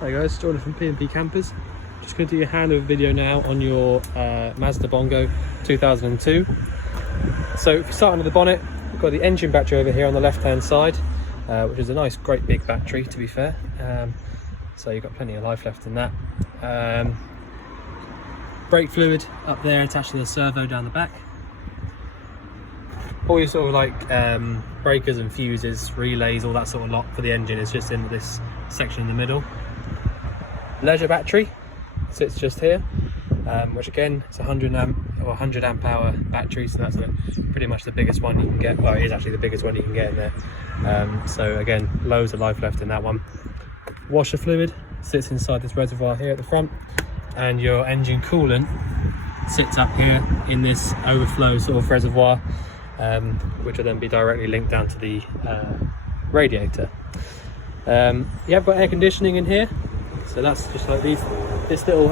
Hi guys, Jordan from P&P Campers. Just going to do a handover video now on your Mazda Bongo 2002. So if you start under the bonnet, we've got the engine battery over here on the left hand side, which is a nice great big battery to be fair. So you've got plenty of life left in that. Brake fluid up there attached to the servo down the back. All your sort of like breakers and fuses, relays, all that sort of lot for the engine is just in this section in the middle. Leisure battery sits just here, which again is 100 amp hour battery, so that's pretty much the biggest one you can get. Well, it is actually the biggest one you can get in there. So again, loads of life left in that one. Washer fluid sits inside this reservoir here at the front, and your engine coolant sits up here in this overflow sort of reservoir, which will then be directly linked down to the radiator. You have got air conditioning in here, so that's just like this little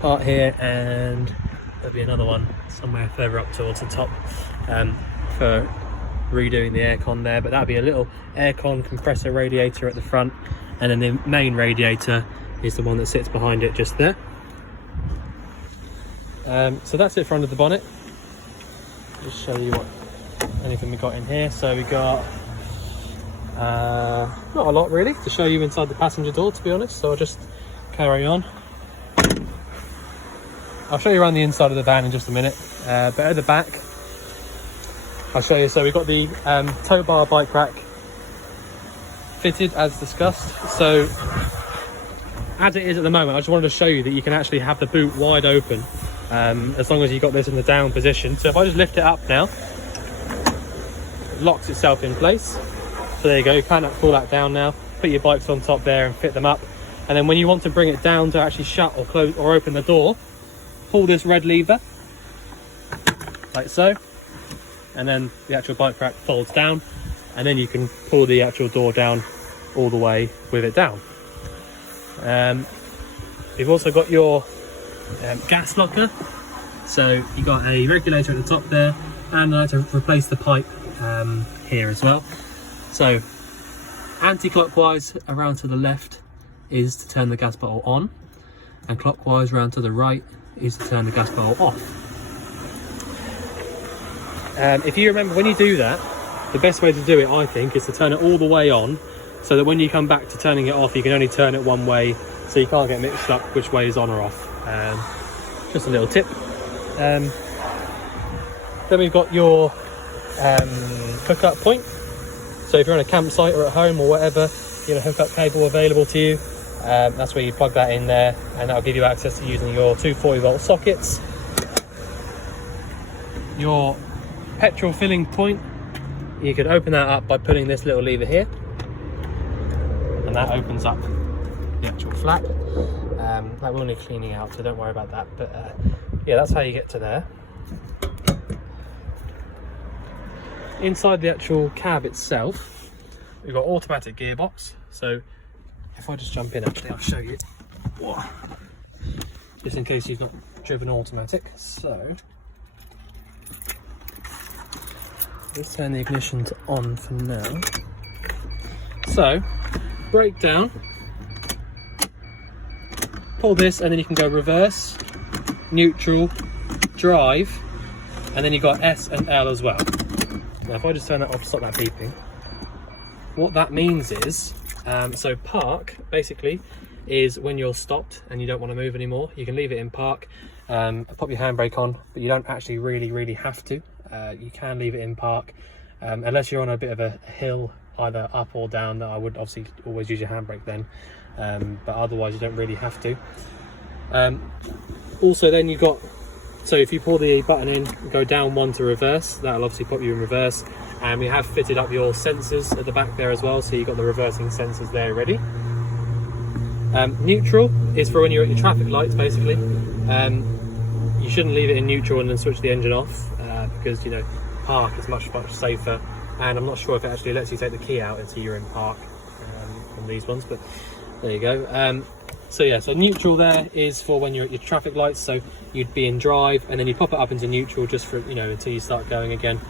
part here, and there'll be another one somewhere further up towards the top for redoing the aircon there, but that'll be a little aircon compressor radiator at the front, and then the main radiator is the one that sits behind it just there. So that's it for under the bonnet. Just show you what anything we got in here. So we got not a lot really to show you inside the passenger door, to be honest, so I'll just carry on. I'll show you around the inside of the van in just a minute, but at the back I'll show you. So we've got the tow bar bike rack fitted as discussed. So as it is at the moment, I just wanted to show you that you can actually have the boot wide open as long as you've got this in the down position. So if I just lift it up now, it locks itself in place. So there you go, you can pull that down now, put your bikes on top there and fit them up. And then when you want to bring it down to actually shut or close or open the door, pull this red lever, like so, and then the actual bike rack folds down, and then you can pull the actual door down all the way with it down. You've also got your gas locker, so you've got a regulator at the top there, and I had to replace the pipe here as well. So anti-clockwise around to the left is to turn the gas bottle on, and clockwise around to the right is to turn the gas bottle off. If you remember, when you do that, the best way to do it, I think, is to turn it all the way on, so that when you come back to turning it off, you can only turn it one way, so you can't get mixed up which way is on or off. Just a little tip. Then we've got your hookup point. So if you're on a campsite or at home or whatever, you have a hookup cable available to you. That's where you plug that in there, and that'll give you access to using your 240 volt sockets. Your petrol filling point, you could open that up by pulling this little lever here, and that opens up the actual flap. That will need cleaning out, so don't worry about that, but yeah, that's how you get to there. Inside the actual cab itself, we've got automatic gearbox. So if I just jump in, actually I'll show you, just in case you've not driven automatic. So let's turn the ignition to on for now. So brake down, pull this, and then you can go reverse, neutral, drive, and then you've got S and L as well. Now if I just turn that off, stop that beeping, what that means is, so park basically is when you're stopped and you don't want to move anymore, you can leave it in park, pop your handbrake on, but you don't actually really have to. You can leave it in park, unless you're on a bit of a hill, either up or down, that I would obviously always use your handbrake then, but otherwise you don't really have to. Also then you've got, so if you pull the button in, go down one to reverse, that'll obviously pop you in reverse. And we have fitted up your sensors at the back there as well, so you've got the reversing sensors there ready. Neutral is for when you're at your traffic lights basically. You shouldn't leave it in neutral and then switch the engine off, because, you know, park is much safer, and I'm not sure if it actually lets you take the key out until you're in park on these ones, but there you go. So yeah, so neutral there is for when you're at your traffic lights, so you'd be in drive, and then you pop it up into neutral just for, you know, until you start going again,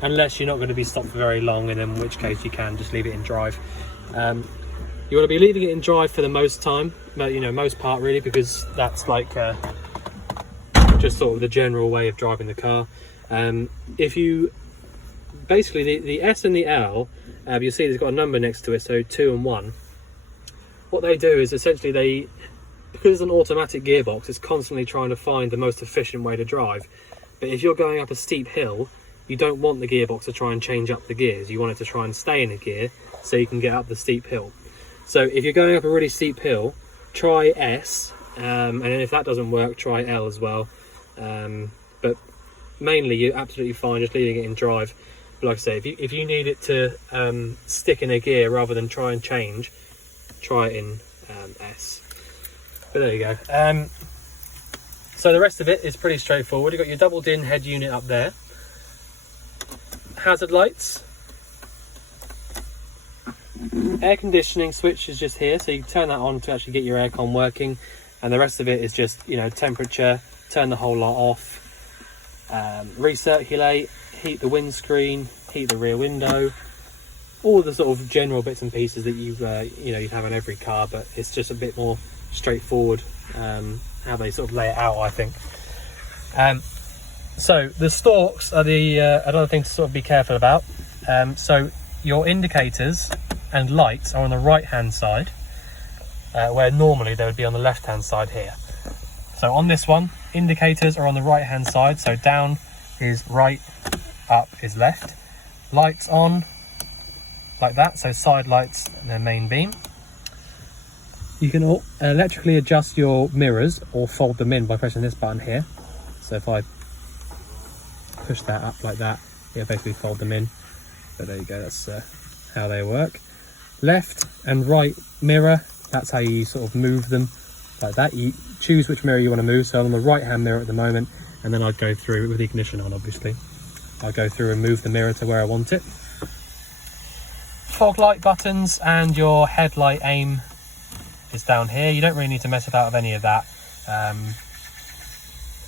unless you're not going to be stopped for very long, and in which case you can just leave it in drive. You want to be leaving it in drive for the most time, but most part really, because that's like just sort of the general way of driving the car. If you basically the S and the L, you'll see there's got a number next to it, so 2 and 1. What they do is essentially because it's an automatic gearbox, it's constantly trying to find the most efficient way to drive. But if you're going up a steep hill, you don't want the gearbox to try and change up the gears. You want it to try and stay in a gear so you can get up the steep hill. So if you're going up a really steep hill, try S, and then if that doesn't work, try L as well. But mainly you're absolutely fine just leaving it in drive. But like I say, if you need it to stick in a gear rather than try and change, try it in S. But there you go. So the rest of it is pretty straightforward. You've got your double din head unit up there. Hazard lights. Air conditioning switch is just here, so you turn that on to actually get your aircon working, and the rest of it is just temperature, turn the whole lot off, recirculate, heat the windscreen, heat the rear window, all the sort of general bits and pieces that you'd have on every car, but it's just a bit more straightforward how they sort of lay it out, I think. So the stalks are the another thing to sort of be careful about. So your indicators and lights are on the right hand side, where normally they would be on the left hand side here. So on this one, indicators are on the right hand side, so down is right, up is left. Lights on like that, so side lights and then main beam. You can electrically adjust your mirrors or fold them in by pressing this button here. So if I push that up like that, it'll basically fold them in. But there you go, that's how they work. Left and right mirror, that's how you sort of move them like that. You choose which mirror you want to move. So I'm on the right hand mirror at the moment, and then I'd go through with the ignition on, obviously. I'll go through and move the mirror to where I want it. Fog light buttons and your headlight aim is down here. You don't really need to mess about with any of that.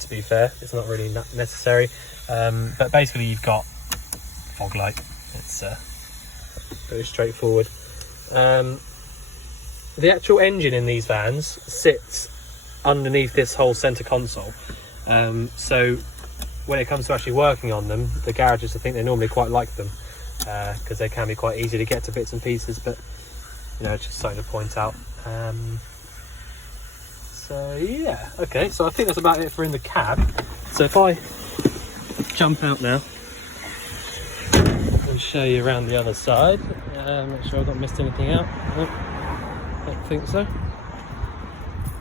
To be fair, it's not really necessary. But basically you've got fog light. It's very straightforward. The actual engine in these vans sits underneath this whole centre console. So when it comes to actually working on them, the garages, I think they normally quite like them because they can be quite easy to get to bits and pieces, but it's just something to point out. So yeah, okay, so I think that's about it for in the cab. So if I jump out now and show you around the other side, make sure I've not missed anything out. Nope, don't think so.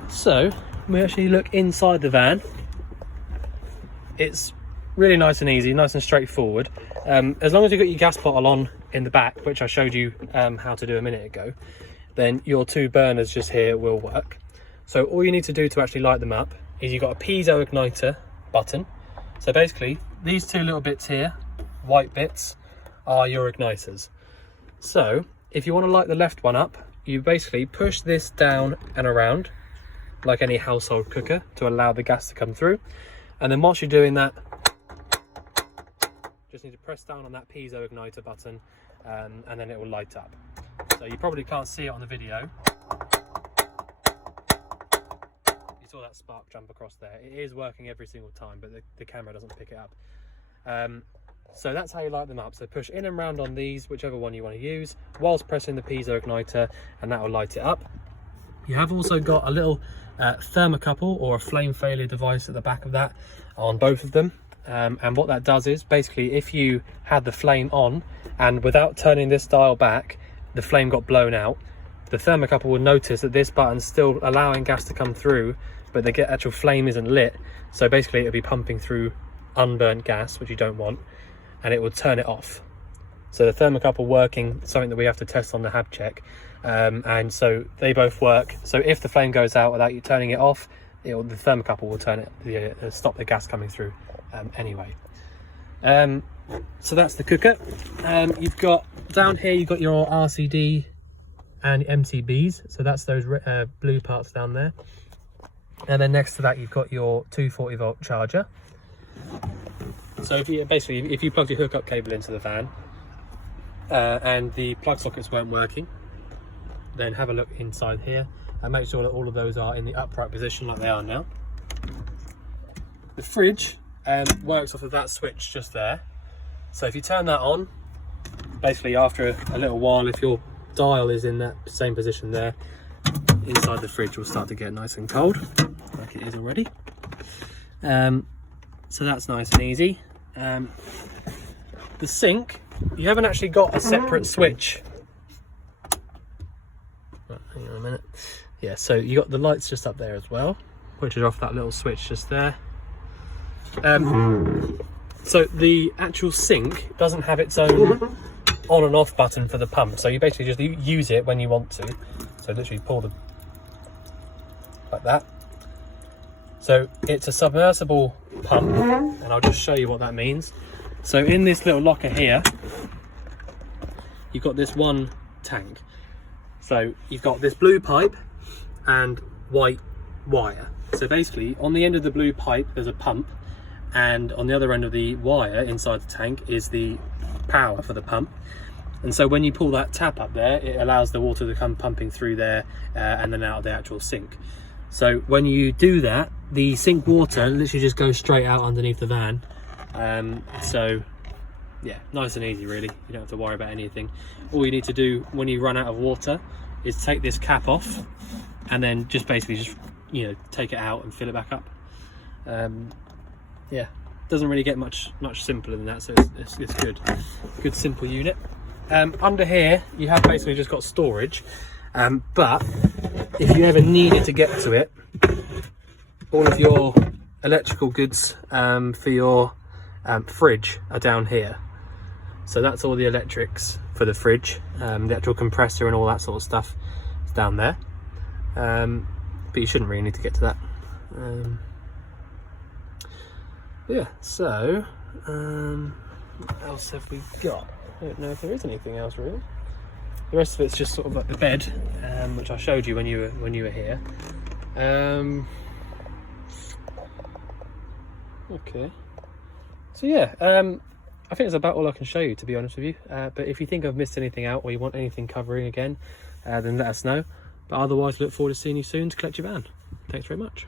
So we actually look inside the van. It's really nice and easy, nice and straightforward. As long as you've got your gas bottle on in the back, which I showed you how to do a minute ago, then your 2 burners just here will work. So all you need to do to actually light them up is you've got a piezo igniter button. So basically these 2 little bits here, white bits, are your igniters. So if you want to light the left one up, you basically push this down and around like any household cooker to allow the gas to come through. And then whilst you're doing that, just need to press down on that piezo igniter button, and then it will light up. So you probably can't see it on the video. You saw that spark jump across there. It is working every single time, but the camera doesn't pick it up. So that's how you light them up. So push in and round on these, whichever one you want to use, whilst pressing the piezo igniter, and that will light it up. You have also got a little thermocouple or a flame failure device at the back of that on both of them. And what that does is basically if you had the flame on and without turning this dial back, the flame got blown out, the thermocouple will notice that this button's still allowing gas to come through, but the actual flame isn't lit. So basically it'll be pumping through unburnt gas, which you don't want, and it will turn it off. So the thermocouple working, something that we have to test on the hab check, and so they both work. So if the flame goes out without you turning it off, the thermocouple will turn it, stop the gas coming through anyway. So that's the cooker. You've got down here, you've got your RCD and MCBs, so that's those blue parts down there. And then next to that you've got your 240 volt charger. So if you plugged your hookup cable into the van and the plug sockets weren't working, then have a look inside here and make sure that all of those are in the upright position like they are now. The fridge works off of that switch just there. So if you turn that on, basically after a little while, if your dial is in that same position there, inside the fridge will start to get nice and cold, like it is already. So that's nice and easy. The sink, you haven't actually got a separate switch. Right, hang on a minute. Yeah, so you got the lights just up there as well, which is off that little switch just there. So the actual sink doesn't have its own on and off button for the pump, so you basically just use it when you want to. So literally pull the like that. So it's a submersible pump, and I'll just show you what that means. So in this little locker here, you've got this one tank. So you've got this blue pipe and white wire. So basically on the end of the blue pipe there's a pump, and on the other end of the wire inside the tank is the power for the pump. And so when you pull that tap up there, it allows the water to come pumping through there and then out of the actual sink. So when you do that, the sink water literally just goes straight out underneath the van. So yeah, nice and easy really. You don't have to worry about anything. All you need to do when you run out of water is take this cap off and then just basically just, you know, take it out and fill it back up. Yeah, doesn't really get much simpler than that, so it's good simple unit. Under here you have basically just got storage, but if you ever needed to get to it, all of your electrical goods for your fridge are down here. So that's all the electrics for the fridge, the actual compressor and all that sort of stuff is down there, but you shouldn't really need to get to that. Yeah, so what else have we got? I don't know if there is anything else really. The rest of it's just sort of like the bed, which I showed you when you were here. Okay, so yeah, I think that's about all I can show you, to be honest with you. But if you think I've missed anything out or you want anything covering again, then let us know. But otherwise, look forward to seeing you soon to collect your van. Thanks very much.